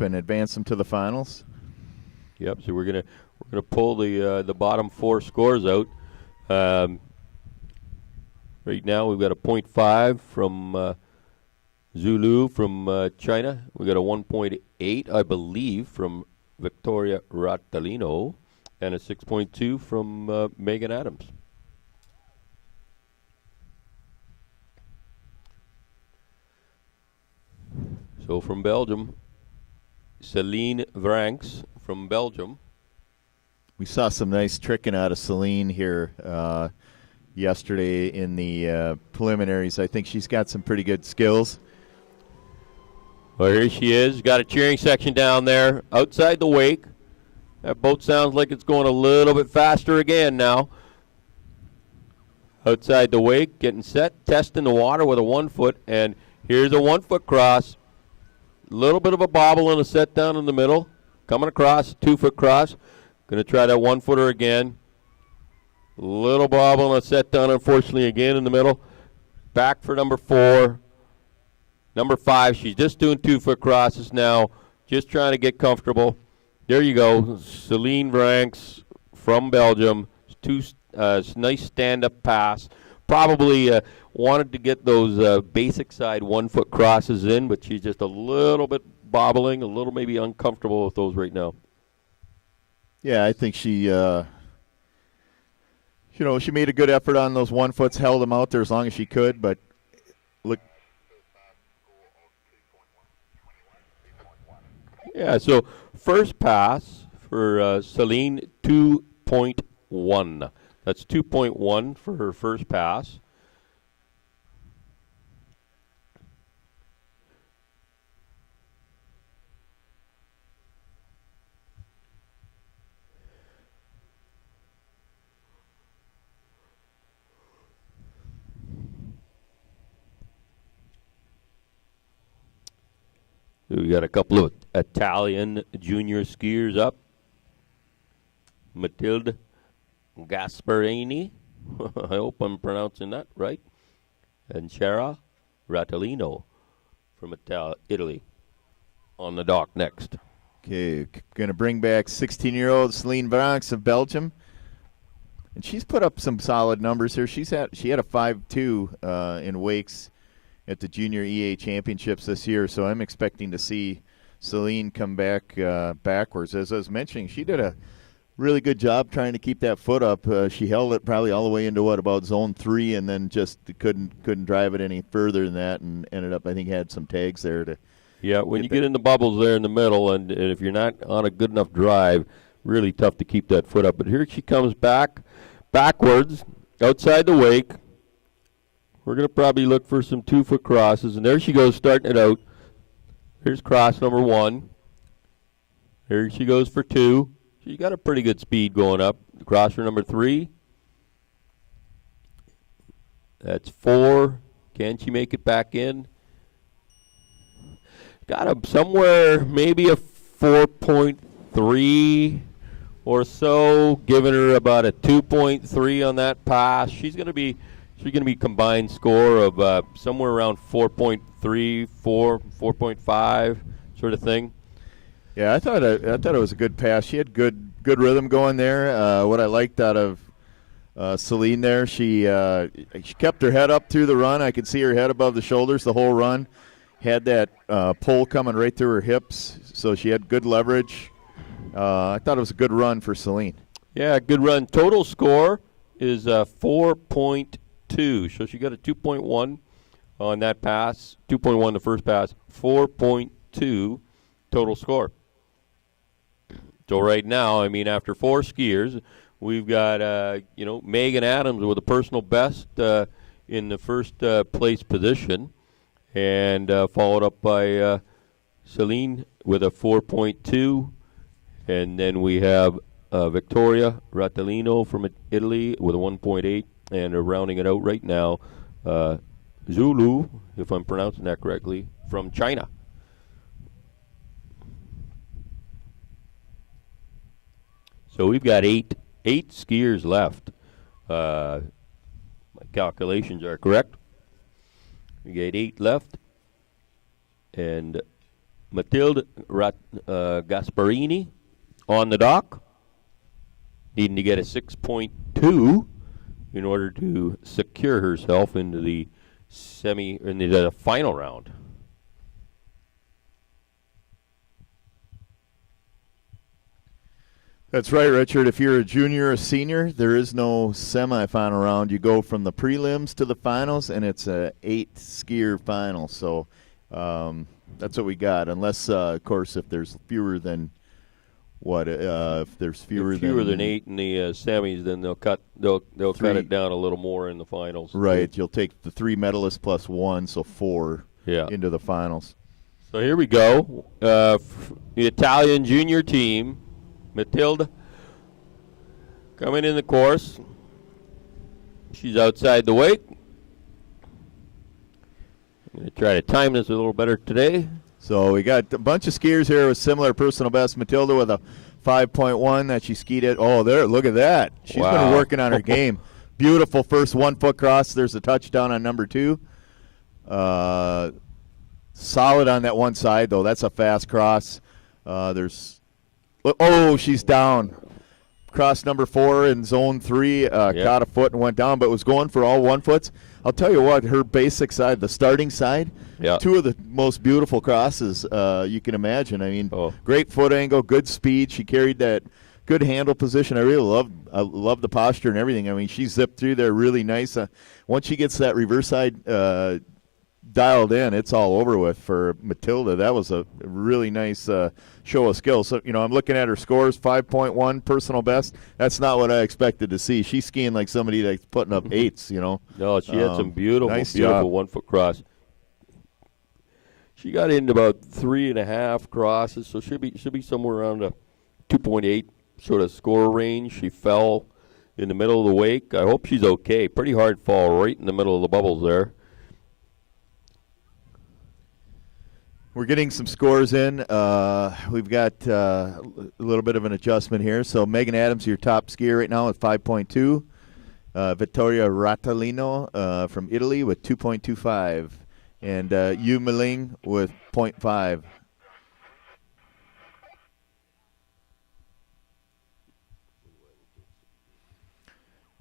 group and advance them to the finals. Yep. So we're gonna pull the bottom 4 scores out. Right now we've got a 0.5 from Zulu from China. We got a 1.8, I believe, from Victoria Ratalino, and a 6.2 from Megan Adams. So from Belgium, Celine Vranks from Belgium. We saw some nice tricking out of Celine here yesterday in the preliminaries. I think she's got some pretty good skills. Well, here she is. Got a cheering section down there outside the wake. That boat sounds like it's going a little bit faster again now. Outside the wake, getting set, testing the water with a 1 foot, and here's a 1 foot cross. Little bit of a bobble and a set down in the middle. Coming across, 2 foot cross. Going to try that 1 footer again. Little bobble and a set down, unfortunately, again in the middle. Back for number 4. Number 5, she's just doing 2 foot crosses now. Just trying to get comfortable. There you go. Celine Vranks from Belgium. Nice stand-up pass. Probably wanted to get those basic side 1 foot crosses in, but she's just a little bit bobbling, a little maybe uncomfortable with those right now. Yeah, I think she, she made a good effort on those 1 foots, held them out there as long as she could, but look. Yeah, so first pass for Celine, 2.1. That's 2.1 for her first pass. We got a couple of Italian junior skiers up. Matilde Gasparini, I hope I'm pronouncing that right, and Chiara Ratalino from Italy on the dock next. Okay, going to bring back 16-year-old Celine Vranks of Belgium. And she's put up some solid numbers here. She had a 5.2 in wakes at the Junior EA Championships this year, so I'm expecting to see Celine come back backwards. As I was mentioning, she did a really good job trying to keep that foot up. She held it probably all the way into about zone 3, and then just couldn't drive it any further than that, and ended up, I think, had some tags there to. Yeah, when you get in the bubbles there in the middle, and if you're not on a good enough drive, really tough to keep that foot up. But here she comes backwards outside the wake. We're going to probably look for some 2 foot crosses, and there she goes starting it out. Here's cross number 1. Here she goes for 2. She got a pretty good speed going up. Cross for number 3. That's 4. Can she make it back in? Got a somewhere maybe a 4.3 or so, giving her about a 2.3 on that pass. She's going to be combined score of somewhere around 4.3, 4.5 sort of thing. Yeah, I thought it was a good pass. She had good rhythm going there. What I liked out of Celine there, she kept her head up through the run. I could see her head above the shoulders the whole run. Had that pull coming right through her hips, so she had good leverage. I thought it was a good run for Celine. Yeah, good run. Total score is 4.2. So she got a 2.1 on that pass, 2.1 the first pass, 4.2 total score. So right now, I mean, after 4 skiers, we've got, Megan Adams with a personal best in the first place position, and followed up by Celine with a 4.2. And then we have Victoria Ratalino from Italy with a 1.8. And rounding it out right now, Zulu, if I'm pronouncing that correctly, from China. So we've got eight skiers left. My calculations are correct. We got 8 left. And Matilda Gasparini on the dock, needing to get a 6.2 in order to secure herself into the final round. That's right, Richard. If you're a junior or a senior, there is no semifinal round. You go from the prelims to the finals, and it's a 8-skier final. So that's what we got. Unless, of course, if there's fewer than if there's fewer than 8 in the semis, then they'll cut it down a little more in the finals. Right. You'll take the 3 medalists plus 1, so 4 into the finals. So here we go. The Italian junior team. Matilda coming in the course. She's outside the wake. I'm going to try to time this a little better today. So we got a bunch of skiers here with similar personal best. Matilda with a 5.1 that she skied at. Oh, there, look at that. She's been working on her game. Beautiful first 1-foot cross. There's a touchdown on number 2. Solid on that one side, though. That's a fast cross. She's down. Cross number 4 in zone 3, caught a foot and went down, but was going for all 1-foots. I'll tell you what, her basic side, the starting side, 2 of the most beautiful crosses you can imagine. I mean, great foot angle, good speed. She carried that good handle position. I love the posture and everything. I mean, she zipped through there really nice. Once she gets that reverse side dialed in, it's all over with for Matilda. That was a really nice show of skill. So, I'm looking at her scores, 5.1 personal best. That's not what I expected to see. She's skiing like somebody that's putting up 8s, No, she had some beautiful 1-foot cross. She got into about 3.5 crosses, so she'll be somewhere around a 2.8 sort of score range. She fell in the middle of the wake. I hope she's okay. Pretty hard fall right in the middle of the bubbles there. We're getting some scores in. We've got a little bit of an adjustment here. So Megan Adams, your top skier right now with 5.2. Vittoria Rattalino from Italy with 2.25. And Yu Meling with 0.5.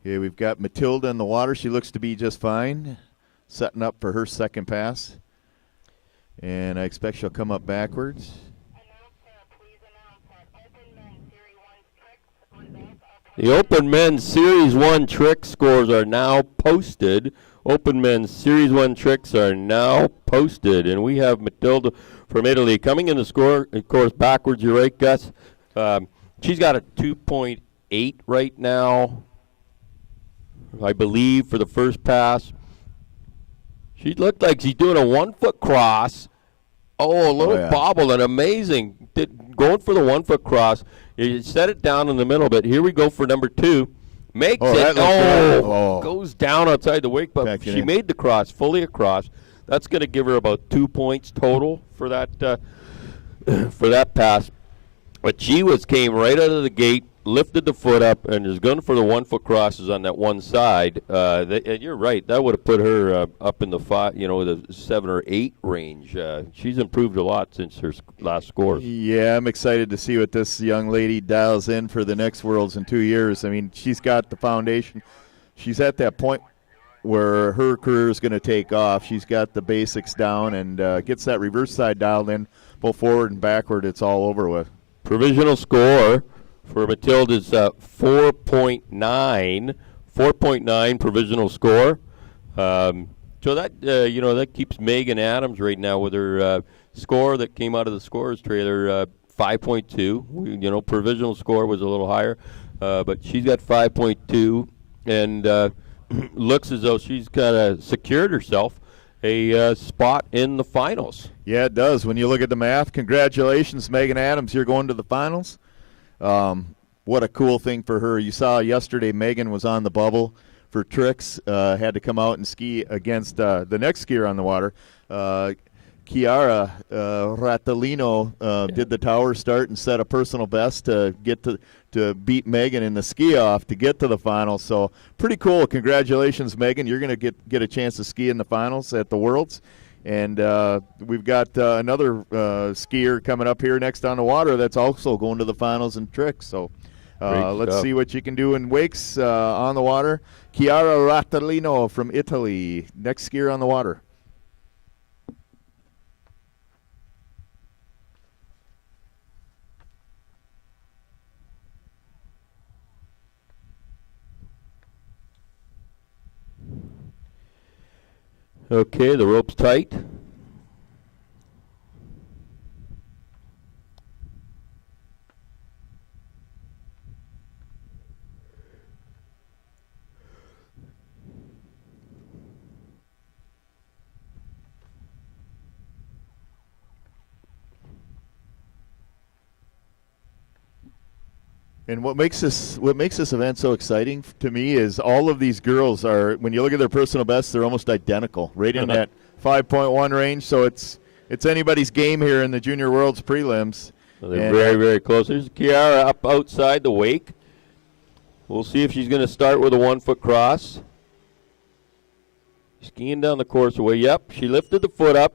Okay, we've got Matilda in the water. She looks to be just fine. Setting up for her second pass. And I expect she'll come up backwards. The Open Men's Series 1 trick scores are now posted. Open Men's Series 1 tricks are now posted. And we have Matilda from Italy coming in the score, of course, backwards. You're right, Gus. She's got a 2.8 right now, I believe, for the first pass. She looked like she's doing a 1-foot cross. A little bobble and amazing. Going for the 1-foot cross. You set it down in the middle, but here we go for number 2. Makes it. Goes down outside the wake, but she made the cross, fully across. That's going to give her about 2 points total for that pass. But she came right out of the gate, lifted the foot up, and is going for the 1-foot crosses on that one side. And you're right, that would have put her up in the 7 or 8 range. She's improved a lot since her last scores. Yeah, I'm excited to see what this young lady dials in for the next Worlds in 2 years. I mean, she's got the foundation. She's at that point where her career is going to take off. She's got the basics down and gets that reverse side dialed in, both forward and backward. It's all over with. Provisional score for Matilda's 4.9 provisional score. So that that keeps Megan Adams right now with her score that came out of the scores trailer 5.2. Provisional score was a little higher, but she's got 5.2 and looks as though she's kind of secured herself a spot in the finals. Yeah, it does. When you look at the math, congratulations, Megan Adams. You're going to the finals. What a cool thing for her. You saw yesterday Megan was on the bubble for tricks, had to come out and ski against the next skier on the water. Chiara Rattalino did the tower start and set a personal best to get to beat Megan in the ski-off to get to the finals. So pretty cool. Congratulations, Megan. You're going to get a chance to ski in the finals at the Worlds. And we've got another skier coming up here next on the water that's also going to the finals in tricks. So let's see what you can do in wakes on the water. Chiara Rattalino from Italy, next skier on the water. Okay, the rope's tight. And what makes this event so exciting to me is all of these girls are, when you look at their personal bests, they're almost identical, right in that 5.1 range. So it's anybody's game here in the Junior Worlds prelims. So they're very, very close. There's Chiara up outside the wake. We'll see if she's going to start with a 1-foot cross. Skiing down the course away. Yep, she lifted the foot up,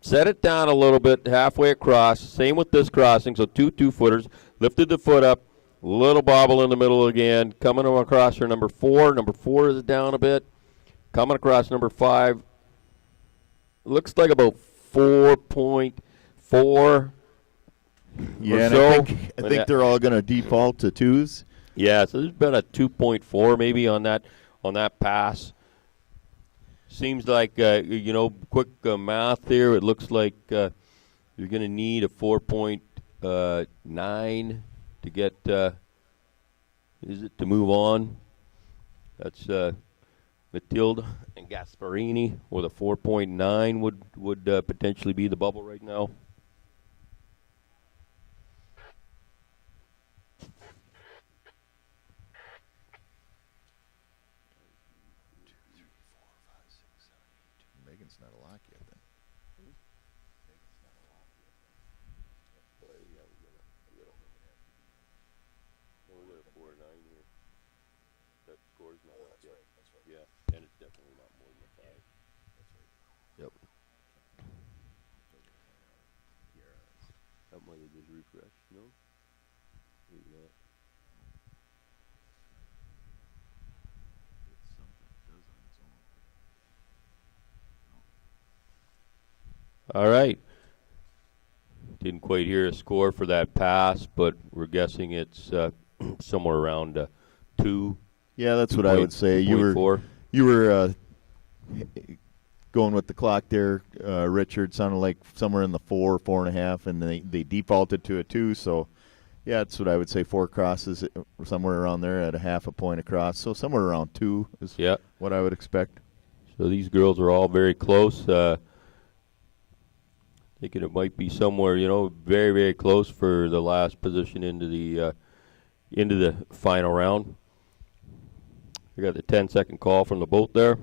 set it down a little bit halfway across. Same with this crossing, so two 2-footers. Lifted the foot up, little bobble in the middle again. Coming across her number 4. Number 4 is down a bit. Coming across number 5. Looks like about 4.4. Yeah, and so. I think they're all going to default to 2s. Yeah, so there's been a 2.4 maybe on that pass. Seems like quick math here. It looks like you're going to need a 4.9 to get to move on. That's Matilda and Gasparini with a 4.9 would potentially be the bubble right now. Megan's not a lock yet then. That score's not up yet. That's right. Yeah, and it's definitely not more than a 5. That's right. Yep. That might have just refreshed, no? Maybe not. All right. Didn't quite hear a score for that pass, but we're guessing it's somewhere around 2. Yeah, that's what I would say. You were going with the clock there, Richard. Sounded like somewhere in the 4.5, and they defaulted to a 2. So, yeah, that's what I would say. 4 crosses, somewhere around there at a half a point across. So somewhere around 2 is what I would expect. So these girls are all very close. Thinking it might be somewhere, very, very close for the last position into the final round. We got the 10-second call from the boat there.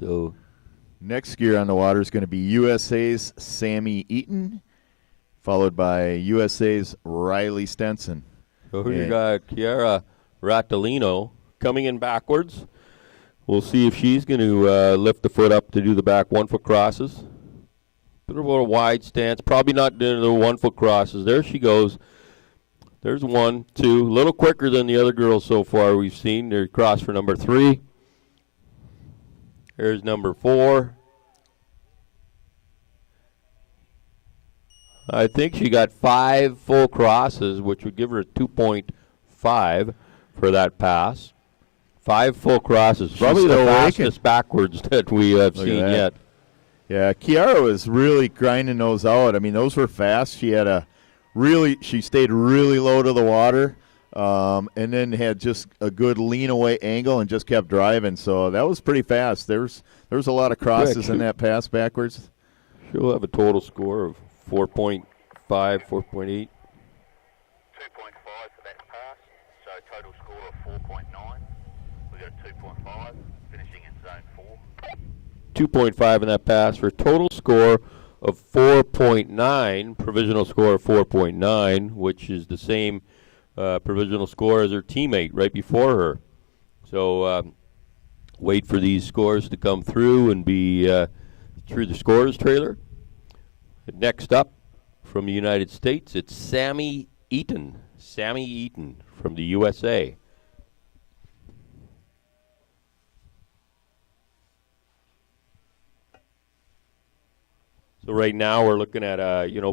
So next skier on the water is going to be USA's Sammy Eaton, followed by USA's Riley Stenson. So here you got Chiara Rattalino coming in backwards. We'll see if she's going to lift the foot up to do the back 1-foot crosses. Bit of a wide stance. Probably not doing the 1-foot crosses. There she goes. There's 1, 2. A little quicker than the other girls so far we've seen. They're cross for number 3. Here's number 4. I think she got 5 full crosses, which would give her a 2.5 for that pass. 5 full crosses. Probably the fastest backwards that we have seen yet. Yeah, Chiara was really grinding those out. I mean, those were fast. She had she stayed really low to the water, and then had just a good lean away angle and just kept driving. So that was pretty fast. There was a lot of crosses in that pass backwards. She'll have a total score of 4.5, 4.8. 2.5 for that pass, so total score of 4.9. We got a 2.5, finishing in zone 4. 2.5 in that pass for a total score of 4.9, provisional score of 4.9, which is the same provisional score as her teammate right before her. So wait for these scores to come through and be through the scores trailer. Next up from the United States, it's Sammy Eaton. Sammy Eaton from the USA. So right now we're looking at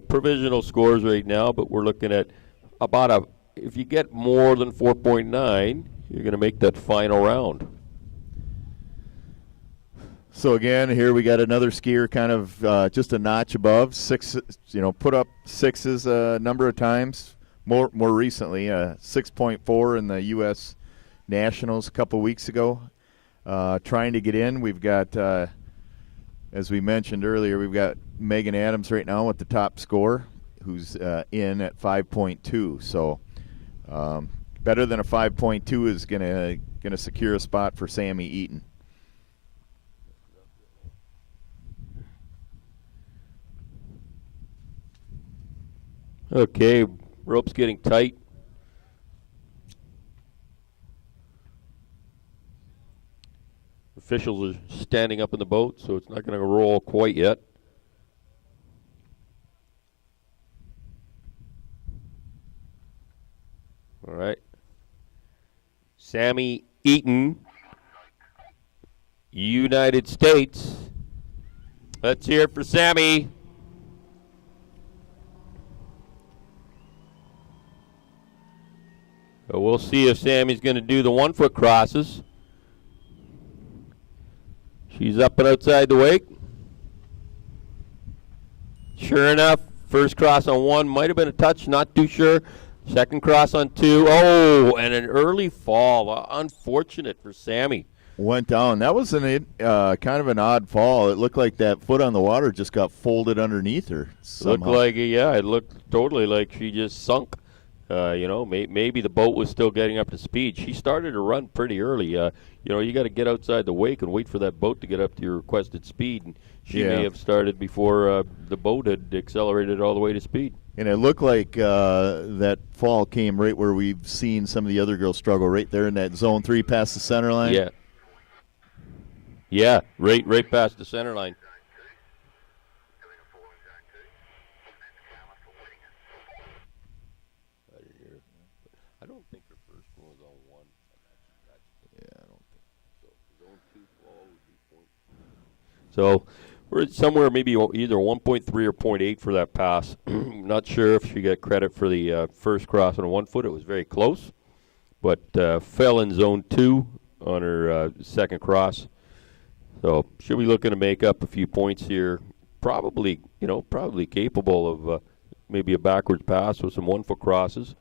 provisional scores right now, but we're looking at about if you get more than 4.9, you're going to make that final round. So again, here we got another skier kind of just a notch above, put up sixes a number of times. More recently, 6.4 in the U.S. Nationals a couple weeks ago. Trying to get in, we've got, as we mentioned earlier, we've got Megan Adams right now with the top score, who's in at 5.2. So better than a 5.2 is gonna secure a spot for Sammy Eaton. Okay, rope's getting tight. Officials are standing up in the boat, so it's not going to roll quite yet. All right. Sammy Eaton, United States. Let's hear it for Sammy. So we'll see if Sammy's going to do the 1-foot crosses. She's up and outside the wake. Sure enough, first cross on 1 might have been a touch, not too sure. Second cross on 2. Oh, and an early fall. Unfortunate for Sammy. Went down. That was kind of an odd fall. It looked like that foot on the water just got folded underneath her somehow. It looked totally like she just sunk. Maybe the boat was still getting up to speed. She started to run pretty early. You got to get outside the wake and wait for that boat to get up to your requested speed. And she may have started before the boat had accelerated all the way to speed. And it looked like that fall came right where we've seen some of the other girls struggle, right there in that zone 3 past the center line. Yeah. Yeah, right past the center line. I don't think her first one was on 1. Yeah, I don't think so. Zone 2 fall would be point. So we're somewhere maybe either 1.3 or 0.8 for that pass. Not sure if she got credit for the first cross on 1 foot. It was very close, but fell in zone 2 on her second cross. So she'll be looking to make up a few points here. Probably capable of maybe a backwards pass with some 1-foot crosses.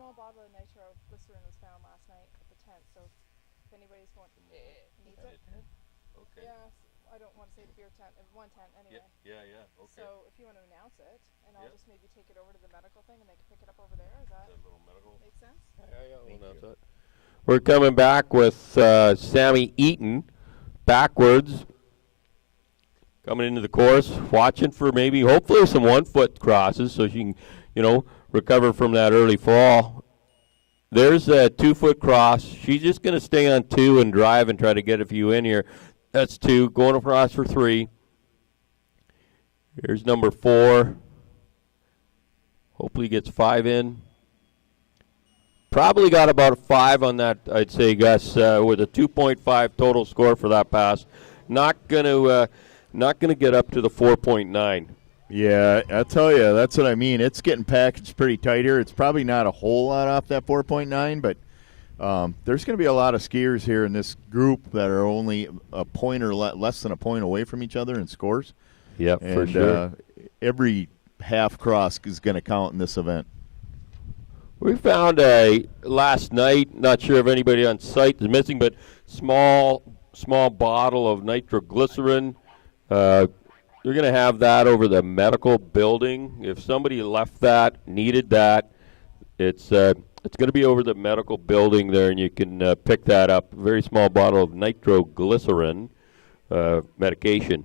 Small bottle of nitroglycerin was found last night at the tent, so if anybody's needs it. Okay. Yeah, I don't want to say the beer tent, one tent anyway. Yeah, okay. So if you want to announce it, and I'll just maybe take it over to the medical thing and they can pick it up over there, is that little medical make sense? Yeah, we'll announce that. We're coming back with Sammy Eaton backwards. Coming into the course, watching for hopefully some 1-foot crosses so she can, recover from that early fall. There's a 2-foot cross. She's just going to stay on 2 and drive and try to get a few in here. That's 2. Going across for 3. Here's number 4. Hopefully gets 5 in. Probably got about a 5 on that, I'd say, Gus, with a 2.5 total score for that pass. Not going to get up to the 4.9. Yeah, I'll tell you, that's what I mean. It's getting packaged pretty tight here. It's probably not a whole lot off that 4.9, but there's going to be a lot of skiers here in this group that are only a point or less than a point away from each other in scores. Yeah, for sure. Every half cross is going to count in this event. We found last night, not sure if anybody on site is missing, but small bottle of nitroglycerin. You're going to have that over the medical building. If somebody left that, needed that, it's going to be over the medical building there, and you can pick that up. A very small bottle of nitroglycerin medication.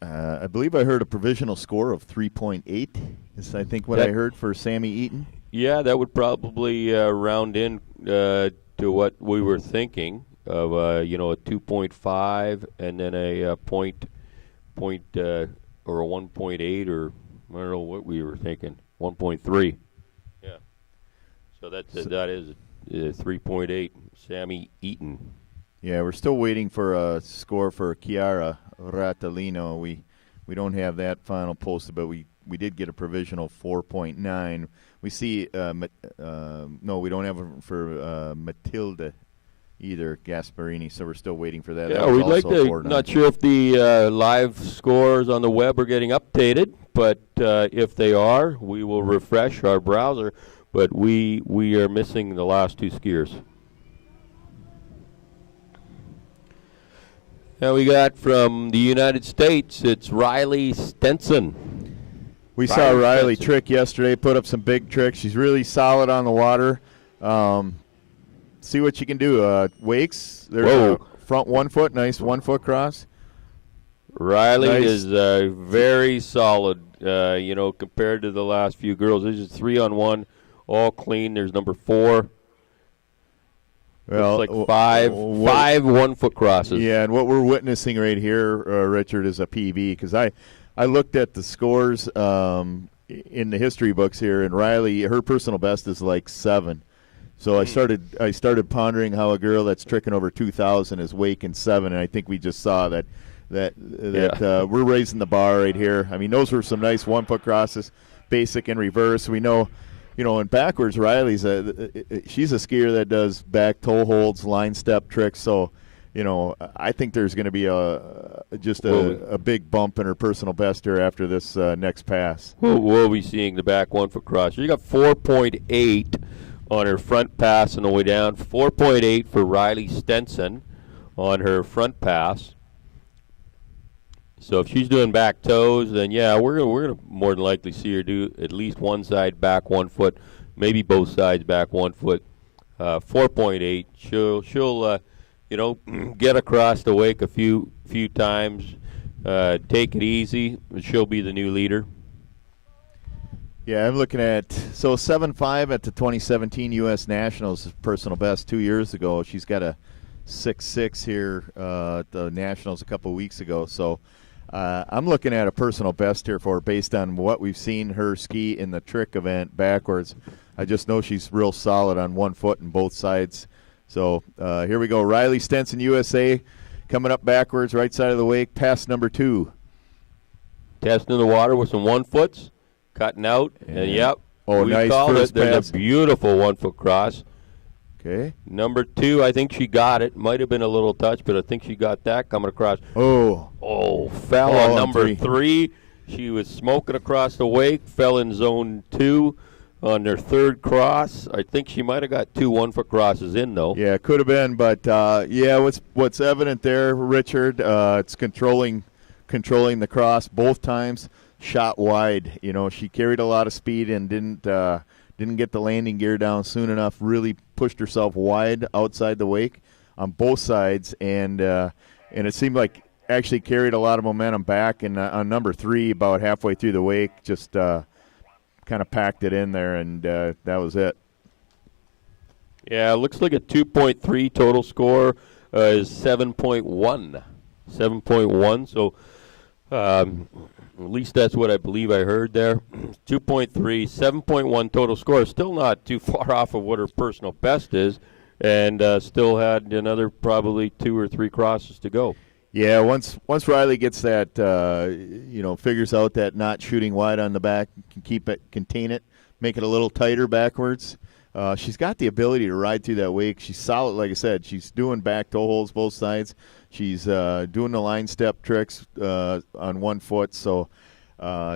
I believe I heard a provisional score of 3.8 is I think what I heard for Sammy Eaton. Yeah, that would probably round in to what we were thinking of, a 2.5 and then a point or a 1.8, or I don't know what we were thinking, 1.3. Yeah. So that is 3.8. Sammy Eaton. Yeah, we're still waiting for a score for Chiara Rattalino. We don't have that final posted, but we did get a provisional 4.9. We see no, we don't have it for Matilda either, Gasparini, so we're still waiting for that. Yeah, that we'd like to. Not sure if the live scores on the web are getting updated, but if they are, we will refresh our browser. But we are missing the last two skiers. Now we got from the United States, it's Riley Stenson. We saw Riley trick yesterday, put up some big tricks. She's really solid on the water. See what you can do. Wakes, there's front 1 foot, nice 1 foot cross. Riley is very solid, compared to the last few girls. This is 3-on-1, all clean. There's number 4. Well, it's like five 1 foot crosses. Yeah, and what we're witnessing right here, Richard, is a PB, because I looked at the scores in the history books here, and Riley, her personal best is like 7. So I started pondering how a girl that's tricking over 2,000 is waking 7, and I think we just saw that we're raising the bar right here. I mean, those were some nice 1 foot crosses, basic and reverse. We know. And backwards, Riley's she's a skier that does back toe holds, line step tricks. So, I think there's going to be a big bump in her personal best here after this next pass. We'll be seeing the back 1 foot cross. You got 4.8 on her front pass on the way down. 4.8 for Riley Stenson on her front pass. So if she's doing back toes, then yeah, we're gonna more than likely see her do at least one side back 1 foot, maybe both sides back 1 foot. 4.8. She'll get across the wake a few times, take it easy. She'll be the new leader. Yeah, I'm looking at 7.5 at the 2017 U.S. Nationals personal best 2 years ago. She's got a 6.6 here at the Nationals a couple weeks ago. So. I'm looking at a personal best here for her based on what we've seen her ski in the trick event backwards. I just know she's real solid on 1 foot and both sides. So here we go. Riley Stenson, USA, coming up backwards, right side of the wake, pass number 2. Testing the water with some 1 foots, cutting out, and yep. Oh, we nice called first it. There's pass. a beautiful 1 foot cross. Okay. Number 2, I think she got it. Might have been a little touch, but I think she got that coming across. Fell on number 3. She was smoking across the wake, fell in zone 2 on her third cross. I think she might have got 2 1 foot crosses in, though. Yeah, it could have been, but what's evident there, Richard, it's controlling the cross both times, shot wide. She carried a lot of speed and didn't get the landing gear down soon enough, really pushed herself wide outside the wake on both sides, and it seemed like actually carried a lot of momentum back, and on number 3, about halfway through the wake, just kind of packed it in there, and that was it. Yeah, it looks like a 2.3 total score is 7.1. 7.1, so at least that's what I believe I heard there. 2.3, 7.1 total score. Still not too far off of what her personal best is, and still had another probably 2 or 3 crosses to go. Yeah, once Riley gets that, figures out that not shooting wide on the back, can contain it, make it a little tighter backwards. She's got the ability to ride through that wake. She's solid, like I said. She's doing back toe holds both sides. She's doing the line step tricks on 1 foot. So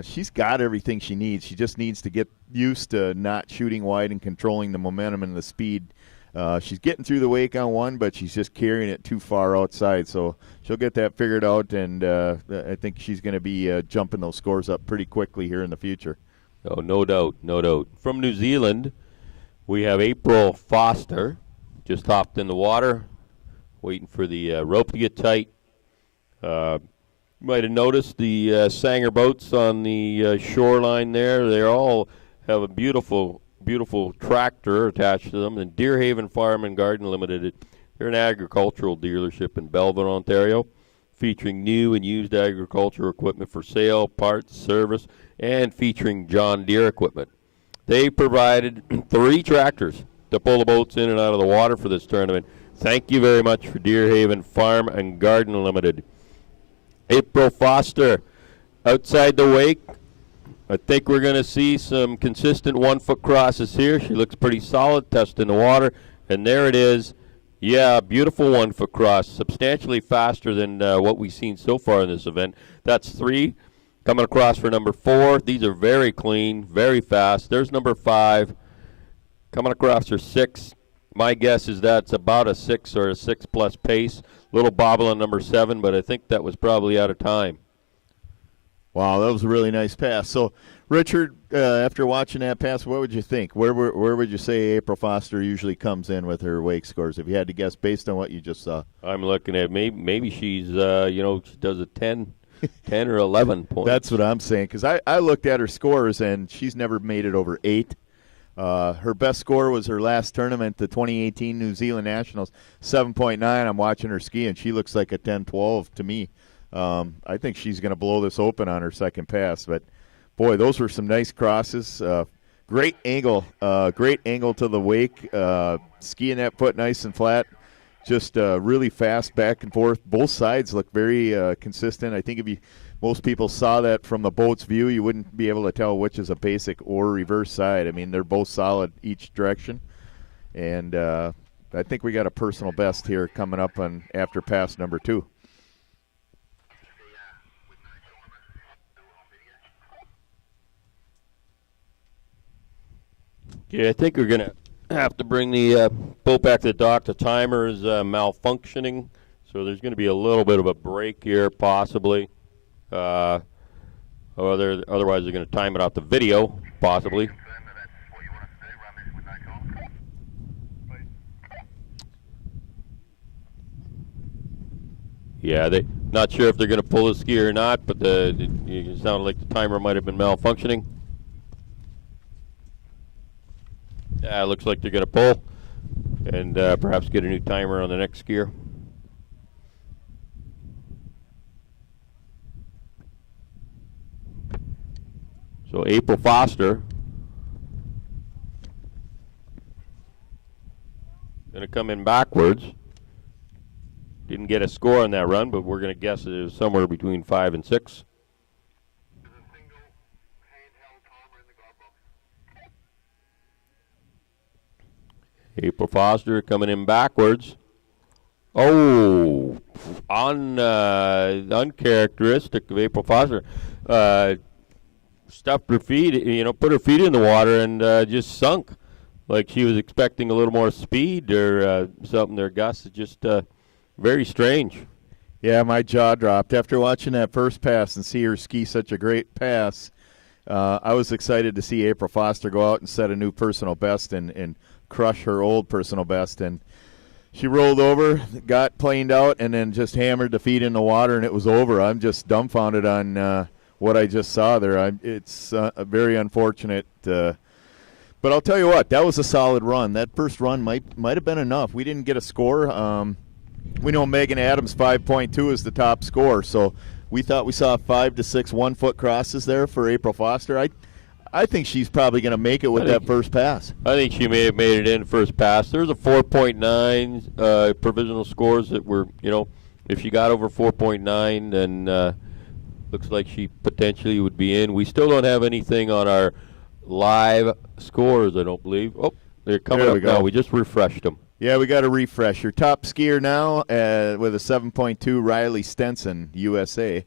she's got everything she needs. She just needs to get used to not shooting wide and controlling the momentum and the speed She's getting through the wake on one, but she's just carrying it too far outside. So she'll get that figured out, and I think she's going to be jumping those scores up pretty quickly here in the future. Oh, no doubt, no doubt. From New Zealand, we have April Foster. Just hopped in the water, waiting for the rope to get tight. You might have noticed the Sanger boats on the shoreline there. They all have a beautiful tractor attached to them. And Deerhaven Farm and Garden Limited, they're an agricultural dealership in Belleville, Ontario, featuring new and used agricultural equipment for sale, parts, service, and featuring John Deere equipment. They provided 3 tractors to pull the boats in and out of the water for this tournament. Thank you very much for Deerhaven Farm and Garden Limited. April Foster outside the wake. I think we're going to see some consistent 1-foot crosses here. She looks pretty solid, testing the water. And there it is. Yeah, beautiful 1-foot cross, substantially faster than what we've seen so far in this event. That's 3. Coming across for number 4. These are very clean, very fast. There's number 5. Coming across for 6. My guess is that's about a 6 or a 6+ pace. Little bobble on number 7, but I think that was probably out of time. Wow, that was a really nice pass. So, Richard, after watching that pass, what would you think? Where would you say April Foster usually comes in with her wake scores, if you had to guess based on what you just saw? I'm looking at maybe she's, she does a 10 or 11 points. That's what I'm saying, because I looked at her scores, and she's never made it over 8. Her best score was her last tournament, the 2018 New Zealand Nationals, 7.9. I'm watching her ski, and she looks like a 10-12 to me. I think she's going to blow this open on her second pass. But, boy, those were some nice crosses. Great angle to the wake. Skiing that foot nice and flat. Just really fast back and forth. Both sides look very consistent. I think if most people saw that from the boat's view, you wouldn't be able to tell which is a basic or reverse side. I mean, they're both solid each direction. And I think we got a personal best here coming up on after pass number 2. Yeah, I think we're going to have to bring the boat back to the dock. The timer is malfunctioning, so there's going to be a little bit of a break here, possibly. Otherwise, they're going to time it out the video, possibly. Yeah, they not sure if they're going to pull the ski or not, but it sounded like the timer might have been malfunctioning. Yeah, it looks like they're going to pull and perhaps get a new timer on the next skier. So April Foster going to come in backwards. Didn't get a score on that run, but we're going to guess it is somewhere between 5 and 6. April Foster coming in backwards. Oh, uncharacteristic of April Foster. Stuffed her feet, put her feet in the water and just sunk. Like she was expecting a little more speed or something there, Gus. It's just very strange. Yeah, my jaw dropped. After watching that first pass and see her ski such a great pass, I was excited to see April Foster go out and set a new personal best and crush her old personal best. And she rolled over, got planed out, and then just hammered the feet in the water, and it was over. I'm just dumbfounded on what I just saw there. It's very unfortunate. But I'll tell you what, that was a solid run. That first run might have been enough. We didn't get a score. We know Megan Adams' 5.2 is the top score, so we thought we saw 5 to 6 1-foot crosses there for April Foster. I think she's probably going to make it with that first pass. I think she may have made it in first pass. There's a 4.9 provisional scores that were, if she got over 4.9, then looks like she potentially would be in. We still don't have anything on our live scores, I don't believe. Oh, they're coming up now. We just refreshed them. Yeah, we got a refresher. Top skier now with a 7.2, Riley Stenson, USA.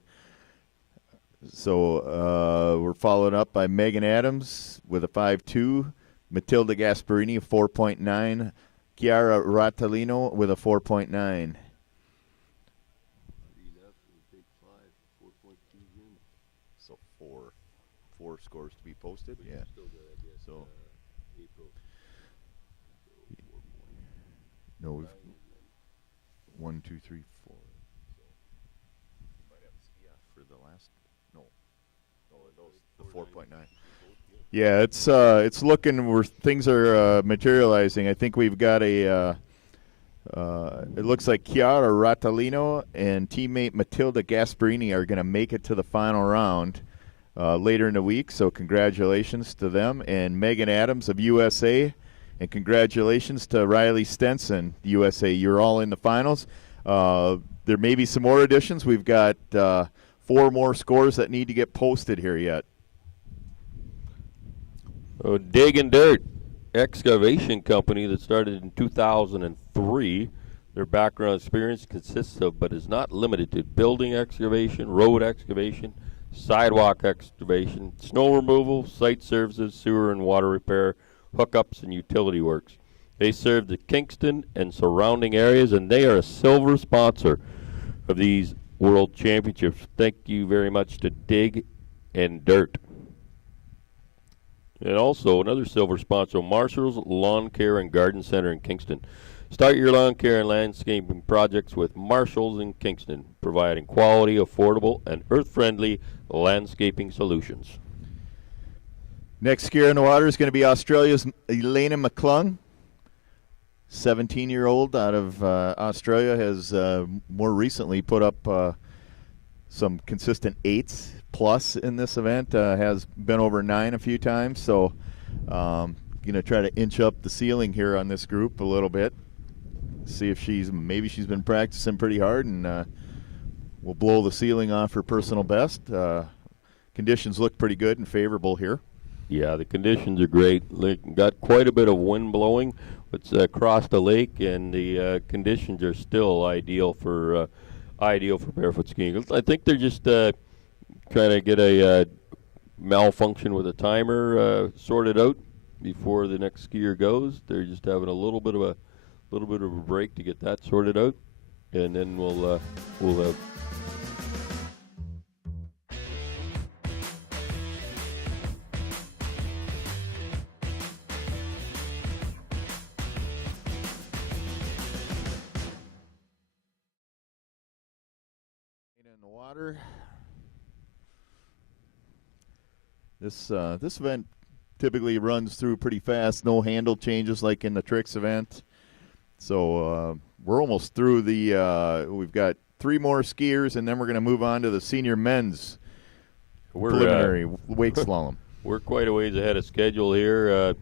So we're followed up by Megan Adams with a 5.2, Matilda Gasparini, 4.9, Chiara Ratalino with a 4.9. So four scores to be posted. Yeah. So no, we've 1, 2, 3, 4. Might have for the last. No, those the 4.9. Yeah, it's looking where things are materializing. I think we've got a. It looks like Chiara Ratalino and teammate Matilda Gasparini are going to make it to the final round later in the week. So congratulations to them and Megan Adams of USA, and congratulations to Riley Stenson, USA. You're all in the finals. There may be some more additions. We've got 4 more scores that need to get posted here yet. Dig and Dirt excavation company that started in 2003. Their background experience consists of, but is not limited to, building excavation, road excavation, sidewalk excavation, snow removal, site services, sewer and water repair, hookups, and utility works. They serve the Kingston and surrounding areas, and they are a silver sponsor of these World Championships. Thank you very much to Dig and Dirt. And also another silver sponsor, Marshall's Lawn Care and Garden Center in Kingston. Start your lawn care and landscaping projects with Marshall's in Kingston, providing quality, affordable, and earth-friendly landscaping solutions. Next skier in the water is going to be Australia's Elena McClung. 17-year-old out of Australia, has more recently put up some consistent 8s plus in this event, has been over 9 a few times, so going to try to inch up the ceiling here on this group a little bit, see if she's been practicing pretty hard, and we'll blow the ceiling off her personal best. Conditions look pretty good and favorable here. Yeah, the conditions are great. Got quite a bit of wind blowing. It's across the lake, and the conditions are still ideal for barefoot skiing. I think they're just trying to get a malfunction with a timer sorted out before the next skier goes. They're just having a little bit of a break to get that sorted out, and then we'll have. In the water. This event typically runs through pretty fast, no handle changes like in the tricks event. So we're almost through we've got 3 more skiers, and then we're going to move on to the senior men's preliminary wake slalom. We're quite a ways ahead of schedule here.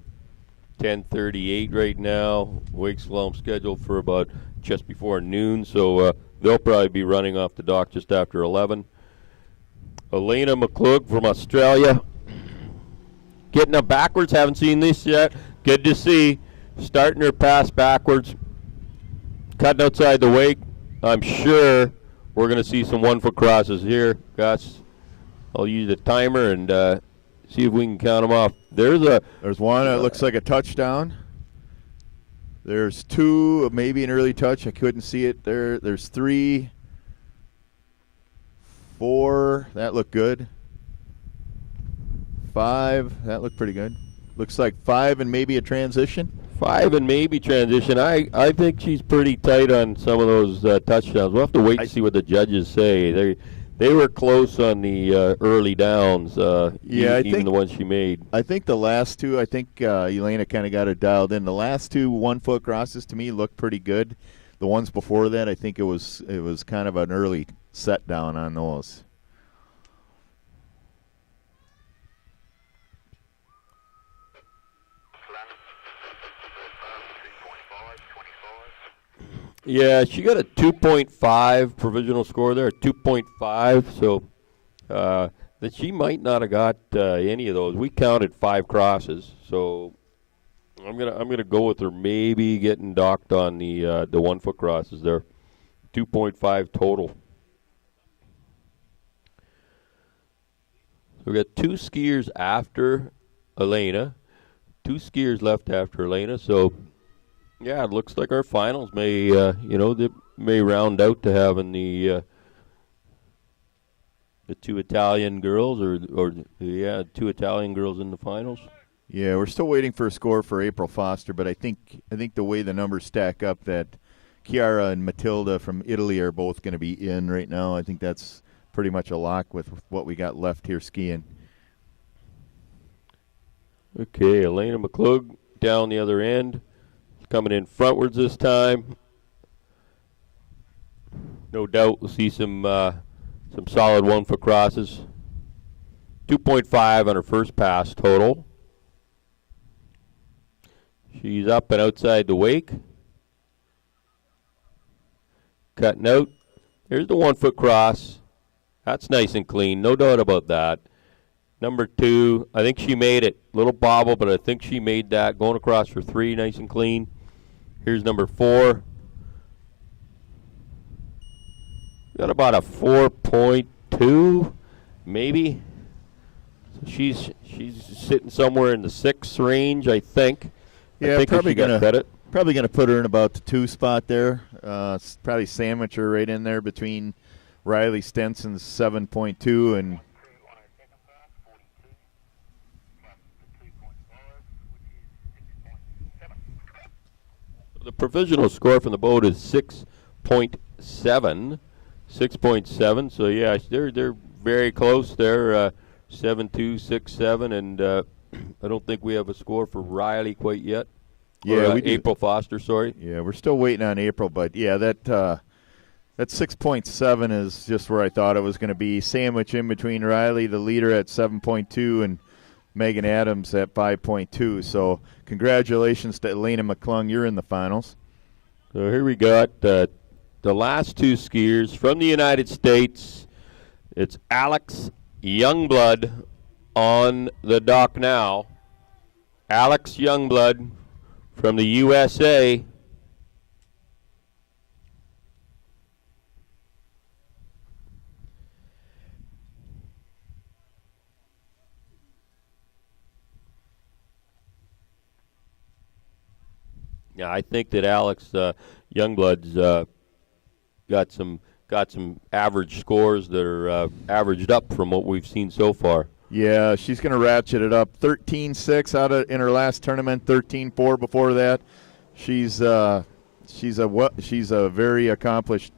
10:38 right now. Wake slalom scheduled for about just before noon, so they'll probably be running off the dock just after 11. Elena McClung from Australia. Getting up backwards, haven't seen this yet. Good to see. Starting her pass backwards. Cutting outside the wake. I'm sure we're going to see some 1-foot crosses here. Gus, I'll use the timer and see if we can count them off. There's one that looks like a touchdown. There's 2, maybe an early touch. I couldn't see it there. There's 3, 4. That looked good. 5. That looked pretty good. Looks like 5 and maybe a transition. 5 and maybe transition. I think she's pretty tight on some of those touchdowns. We'll have to wait to see what the judges say. They were close on the early downs, even the ones she made. I think the last 2, Elena kind of got it dialed in. The last 2 1-foot crosses to me looked pretty good. The ones before that, I think it was kind of an early set down on those. Yeah, she got a 2.5 provisional score there, 2.5. So that she might not have got any of those. We counted 5 crosses, so I'm gonna go with her maybe getting docked on the 1-foot crosses there. 2.5 total. So we got 2 skiers after Elena, 2 skiers left after Elena. So Yeah, it looks like our finals may, they may round out to having the two Italian girls, two Italian girls in the finals. Yeah, we're still waiting for a score for April Foster, but I think the way the numbers stack up, that Chiara and Matilda from Italy are both going to be in right now. I think that's pretty much a lock with what we got left here skiing. Okay, Elena McClug down the other end, coming in frontwards this time. No doubt we'll see some solid 1 foot crosses. 2.5 on her first pass total. She's up and outside the wake. Cutting out. There's the 1 foot cross. That's nice and clean, no doubt about that. Number 2, I think she made it. Little bobble, but I think she made that. Going across for 3, nice and clean. Here's number 4. Got about a 4.2, maybe. So she's sitting somewhere in the 6 range, I think. Yeah, I think probably gonna put her in about the 2 spot there. Probably sandwich her right in there between Riley Stenson's 7.2 and. The provisional score from the boat is 6.7. 6.7. So yeah, they're very close. They're 7.2, 6.7, and I don't think we have a score for Riley quite yet. Yeah, or, April Foster. Sorry. Yeah, we're still waiting on April, but yeah, that 6.7 is just where I thought it was going to be. Sandwich in between Riley, the leader, at 7.2, and Megan Adams at 5.2. So congratulations to Elena McClung. You're in the finals. So here we got the last 2 skiers from the United States. It's Alex Youngblood on the dock now. Alex Youngblood from the USA. Yeah, I think that Alex Youngblood's got some average scores that are averaged up from what we've seen so far. Yeah, she's going to ratchet it up. 13.6 in her last tournament. 13.4 before that. She's a very accomplished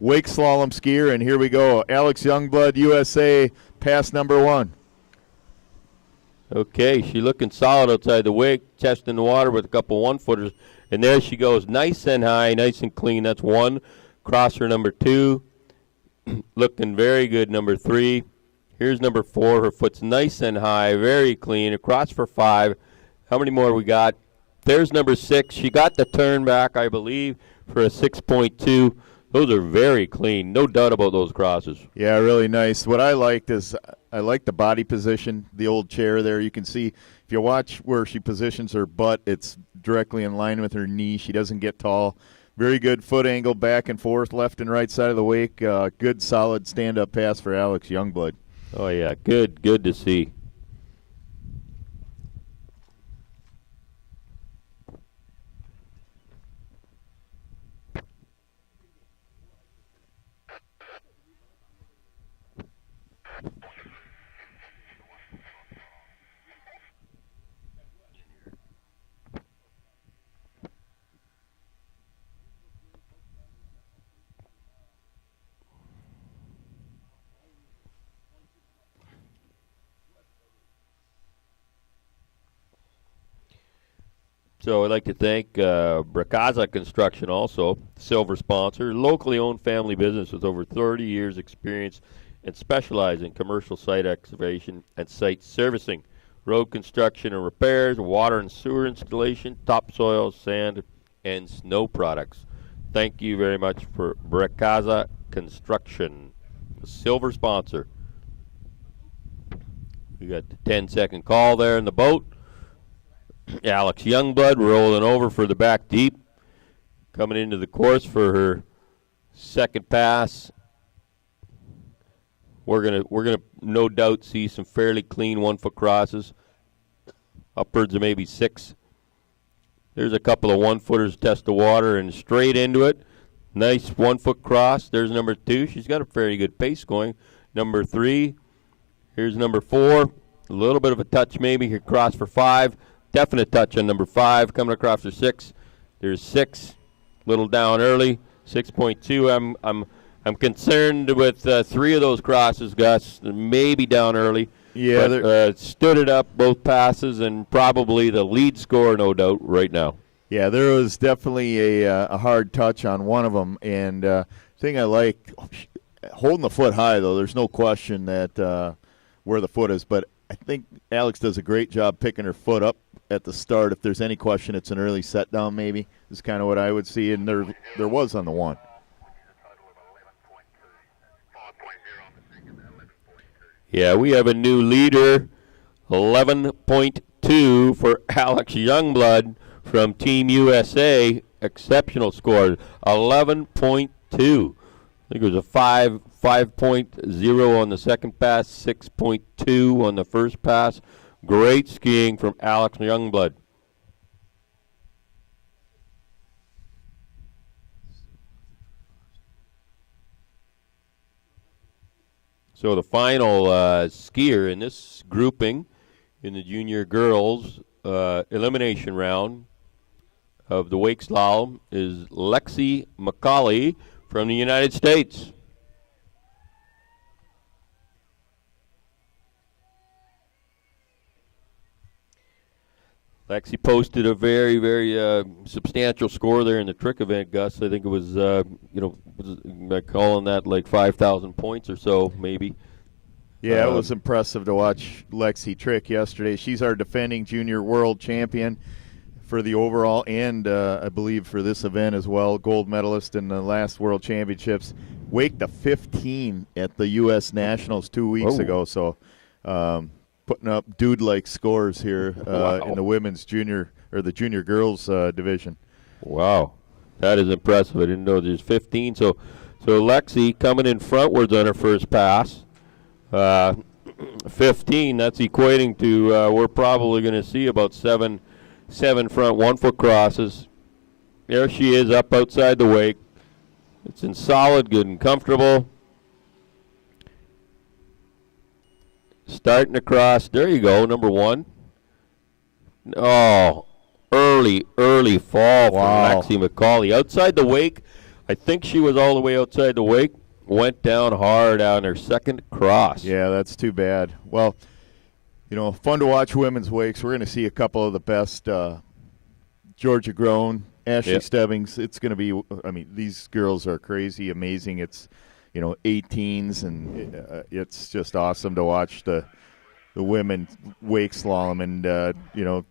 wake slalom skier, and here we go. Alex Youngblood, USA, pass number 1. Okay, she looking solid outside the wake, chest in the water with a couple 1-footers, and there she goes, nice and high, nice and clean. That's 1. Crosser number 2, looking very good. Number 3. Here's number 4. Her foot's nice and high, very clean. Across for 5. How many more we got? There's number 6. She got the turn back, I believe, for a 6.2. Those are very clean. No doubt about those crosses. Yeah, really nice. What I liked is I like the body position, the old chair there. You can see if you watch where she positions her butt, it's directly in line with her knee. She doesn't get tall. Very good foot angle back and forth, left and right side of the wake. Good, solid stand-up pass for Alex Youngblood. Oh, yeah, good to see. So I'd like to thank Bracaza Construction also, silver sponsor, locally owned family business with over 30 years experience and specialize in commercial site excavation and site servicing, road construction and repairs, water and sewer installation, topsoil, sand, and snow products. Thank you very much for Bracaza Construction, silver sponsor. We got the 10-second call there in the boat. Alex Youngblood rolling over for the back deep, coming into the course for her second pass. We're gonna no doubt see some fairly clean 1-foot crosses, upwards of maybe 6. There's a couple of 1-footers test the water and straight into it. Nice 1-foot cross. There's number 2. She's got a very good pace going. Number 3. Here's number 4. A little bit of a touch maybe. Here cross for 5. Definite touch on number 5. Coming across for 6. There's 6. Little down early. 6.2. I'm concerned with 3 of those crosses, Gus. Maybe down early. Yeah, but, stood it up both passes and probably the lead scorer, no doubt, right now. Yeah, there was definitely a hard touch on one of them. And thing I like, holding the foot high, though, there's no question that where the foot is. But I think Alex does a great job picking her foot up at the start. If there's any question, it's an early set down maybe is kind of what I would see. And there was on the one. Yeah, we have a new leader, 11.2 for Alex Youngblood from Team USA. Exceptional score, 11.2. I think it was a 5.0 on the second pass, 6.2 on the first pass. Great skiing from Alex Youngblood. So the final skier in this grouping in the junior girls elimination round of the wake slalom is Lexi McCauley from the United States. Lexi posted a very, very substantial score there in the trick event, Gus. I think it was, calling that like 5,000 points or so, maybe. Yeah, it was impressive to watch Lexi trick yesterday. She's our defending junior world champion for the overall and I believe for this event as well, gold medalist in the last World Championships. Waked a 15 at the U.S. Nationals 2 weeks ago, so putting up dude-like scores here in the women's junior or the junior girls division. Wow, that is impressive. I didn't know there's 15. So Lexi coming in frontwards on her first pass. 15. That's equating to we're probably going to see about seven front 1-foot crosses. There she is up outside the wake. It's in solid, good and comfortable. Starting across. There you go, number 1. Oh, early fall from Lexi McCauley. Outside the wake. I think she was all the way outside the wake. Went down hard on her second cross. Yeah, that's too bad. Well, fun to watch women's wakes. We're going to see a couple of the best. Georgia Grown, Ashley Stebbings. It's going to be, these girls are crazy, amazing. It's, 18s, and it's just awesome to watch the women wake slalom. And,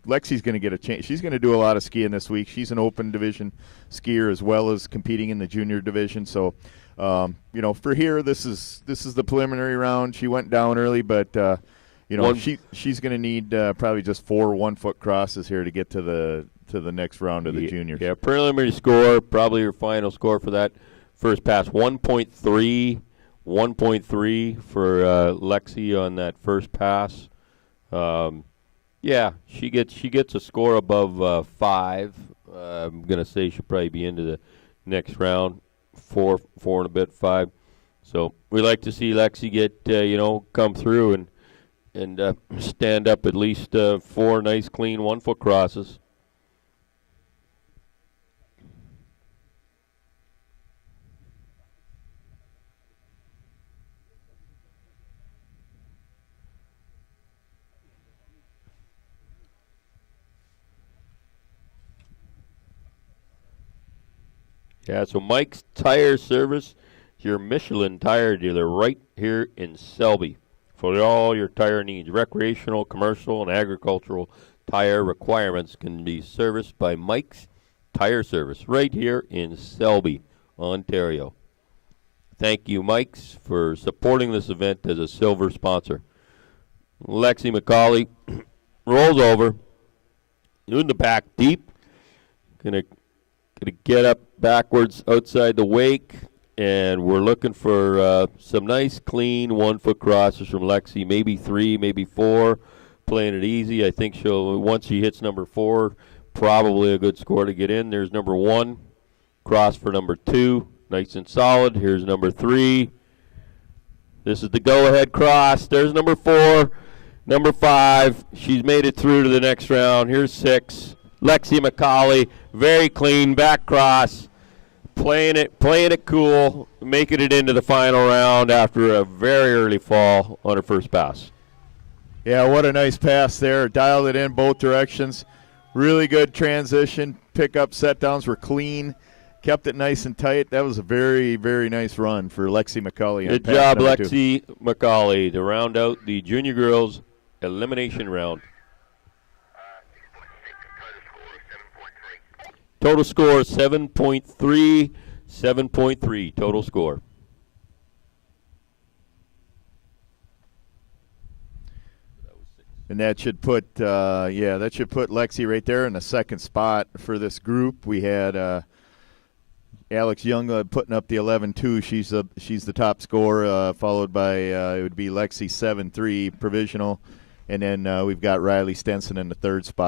Lexi's going to get a chance. She's going to do a lot of skiing this week. She's an open division skier as well as competing in the junior division. So, for here, this is the preliminary round. She went down early, but she's going to need probably just 4 1-foot crosses here to get to the next round of the juniors. Yeah, preliminary score, probably her final score for that first pass, 1.3 for Lexi on that first pass. She gets a score above 5. I'm going to say she'll probably be into the next round. 4 and a bit, 5. So we like to see Lexi get come through and stand up at least 4 nice clean 1-foot crosses. Yeah, so Mike's Tire Service, your Michelin tire dealer right here in Selby. For all your tire needs, recreational, commercial, and agricultural tire requirements can be serviced by Mike's Tire Service right here in Selby, Ontario. Thank you, Mike's, for supporting this event as a silver sponsor. Lexi McCauley rolls over, in the back deep, gonna get up backwards outside the wake, and we're looking for some nice clean 1-foot crosses from Lexi, maybe 3, maybe 4, playing it easy. I think she'll, once she hits number 4, probably a good score to get in. There's number 1. Cross for number 2. Nice and solid. Here's number 3. This is the go-ahead cross. There's number 4. Number 5. She's made it through to the next round. Here's 6. Lexi McCauley. Very clean back cross. Playing it cool, making it into the final round after a very early fall on her first pass. Yeah, what a nice pass there. Dialed it in both directions. Really good transition. Pick-up set-downs were clean. Kept it nice and tight. That was a very, very nice run for Lexi McCauley. Good job, Lexi McCauley, to round out the junior girls elimination round. 6, Total score 7.3, 7.3 total score. And that should put, Lexi right there in the second spot for this group. We had Alex Young putting up the 11-2. She's the top scorer, followed by it would be Lexi 7-3 provisional, and then we've got Riley Stenson in the third spot.